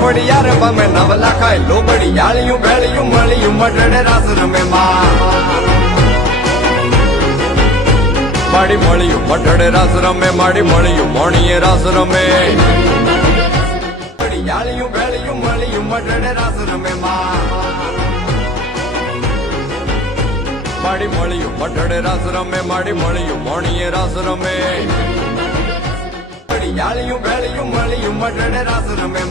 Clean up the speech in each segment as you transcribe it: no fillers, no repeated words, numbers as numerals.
ખોડિયાર બમે નવલા ખાય લોબડી યાળિયું ભેળિયું મળિયું મટડે રાસ રમે માડી મળિયું મટડે રાસ રમે માડી મળિયું મોણીએ રાસ રમે યાળિયું ભેળિયું મળિયું મટડે રાસ રમે માડી મળિયું મટડે રાસ રમે માડી મળિયું મોણીએ રાસ રમે યાળિયું ભેળિયું મળિયું મટડે રાસ રમે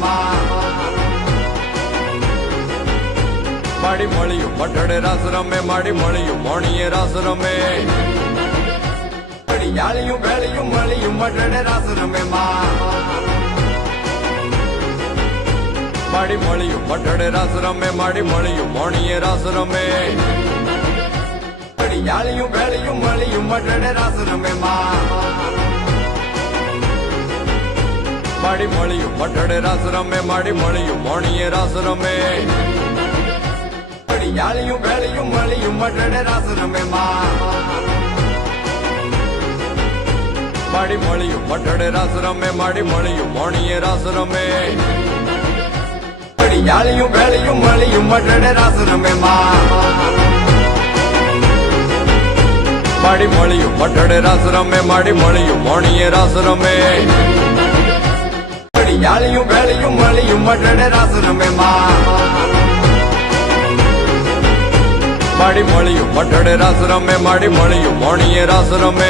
માડી મળિયું મટડે રાસ રમે માડી મળિયું મોણીએ રાસ રમે યાળિયું ભેળિયું મળિયું મટડે રાસ રમે માડી મળિયું મટડે રાસ રમે માડી મળિયું મોણીએ રાસ રમે યાળિયું ભેળિયું મળિયું મટડે રાસ રમે માડી મળિયું મટડે રાસ રમે માડી મળિયું મોણીએ રાસ રમે યાળિયું ભેળિયું મળિયું મટડે રાસ રમે માડી મળિયું મટડે રાસ રમે માડી મળિયું મોણીએ રાસ રમે યાળિયું ભેળિયું મળિયું મટડે રાસ રમે માડી મળિયું મટડે રાસ રમે માડી મળિયું મોણીએ રાસ રમે યાળિયું ભેળિયું મળિયું મટડે રાસ રમે માડી મળિયું મટડે રાસ રમે માડી મળિયું મોણીએ રાસ રમે